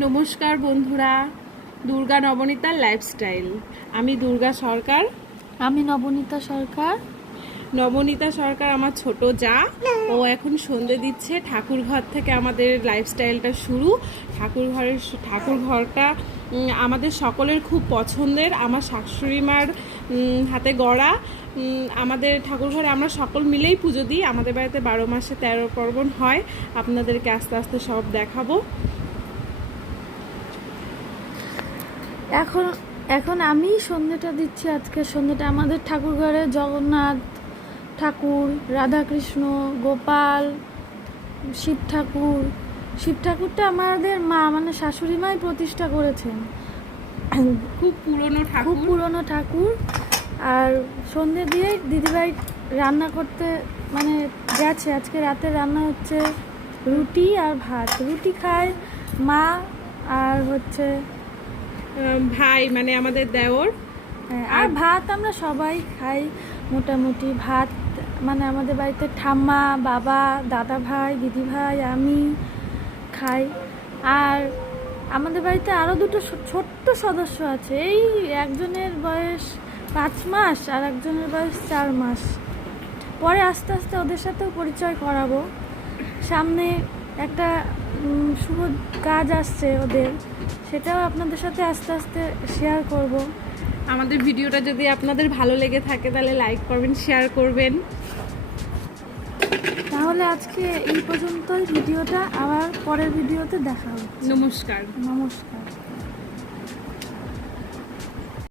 নমস্কার বন্ধুরা, দুর্গা নবনীতার লাইফস্টাইল। আমি দুর্গা সরকার। আমি নবনীতা সরকার। নবনীতা সরকার আমার ছোট যা। ও এখন সন্ধে দিচ্ছে। ঠাকুর ঘর থেকে আমাদের লাইফস্টাইলটা শুরু। ঠাকুর ঘরটা আমাদের সকলের খুব পছন্দের। আমার শাশুড়ি মার হাতে গড়া। আমাদের ঠাকুর ঘরে আমরা সকল মিলেই পুজো দিই। আমাদের বাড়িতে 12 মাসে 13 পার্বণ হয়। আপনাদেরকে আস্তে আস্তে সব দেখাবো। এখন আমি সন্ধ্যেটা দিচ্ছি। আজকে সন্ধ্যেটা আমাদের ঠাকুর ঘরে জগন্নাথ ঠাকুর, রাধাকৃষ্ণ, গোপাল, শিব ঠাকুরটা আমাদের মা মানে শাশুড়ি মাই প্রতিষ্ঠা করেছেন। খুব পুরনো ঠাকুর। আর সন্ধ্যে দিয়ে দিদিভাই রান্না করতে মানে গেছে। আজকে রাতে রান্না হচ্ছে রুটি আর ভাত। রুটি খায় মা আর হচ্ছে ভাই, মানে আমাদের দেওর। আর ভাত আমরা সবাই খাই মোটামুটি। ভাত মানে আমাদের বাড়িতে ঠাম্মা, বাবা, দাদা ভাই, দিদি ভাই, আমি খাই। আর আমাদের বাড়িতে আরও দুটো ছোট্ট সদস্য আছে। এই একজনের বয়স 5 মাস আর একজনের বয়স 4 মাস। পরে আস্তে আস্তে ওদের সাথেও পরিচয় করাবো। সামনে একটা শুভ কাজ আসছে ওদের, সেটাও আপনাদের সাথে আস্তে আস্তে শেয়ার করব। আমাদের ভিডিওটা যদি আপনাদের ভালো লেগে থাকে তাহলে লাইক করবেন, শেয়ার করবেন। তাহলে আজকে এই পর্যন্তই ভিডিওটা। আবার পরের ভিডিওতে দেখা হবে। নমস্কার।